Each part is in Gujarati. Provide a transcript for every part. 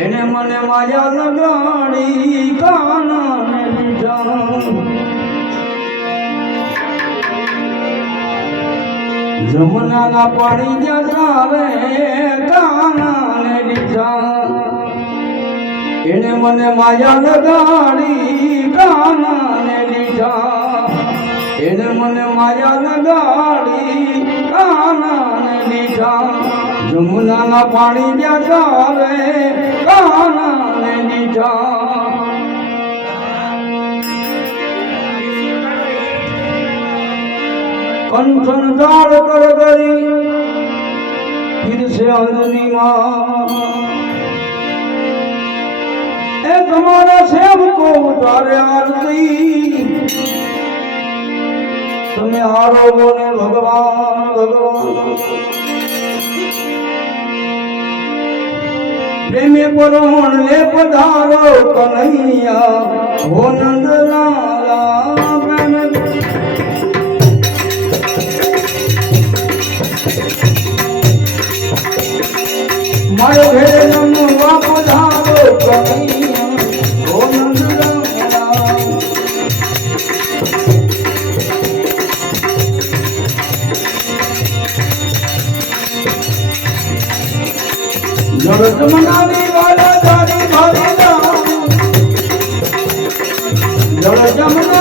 એને મને માયા લગાડી કાના જમુના ના પડી ગયા રે કાના ને દીઠા એને મને માયા લગાડી કાના ને દીઠા એને મને માયા લગાડી કાનાને દીધા જમુનાના પાણી બેઠા રે કાનાને દીધા કંઠન દાળ કર કરી ફિરસે અરની માં એ તમારા સેવકો ઉતારે આરતી તમને હારો બોલે ભગવાન ભગવાન પ્રેમે કરોણ લે પધારો કનૈયા હો નંદલાલા પ્રેમ મારો ભેડ નમવા પધારો કનૈયા મનાવી વાળા જમના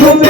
no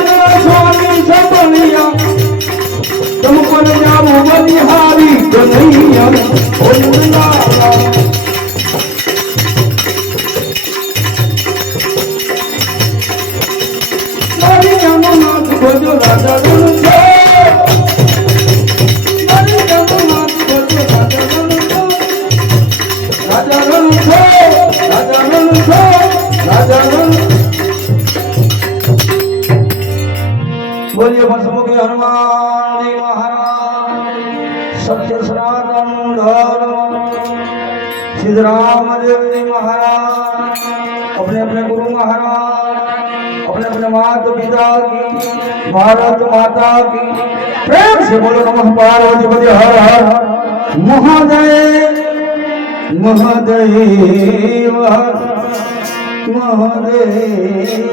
म ो n न ि ह ा र ी कन्हैया भोला हरि अ म र સનાતન ધર્મ सिद्धराम देव जी महाराज अपने अपने गुरु महाराज अपने अपने माता पिता की भारत माता की प्रेम से बोलो नमः पार्वती पति हर हर महादेव महादेव हर महादेव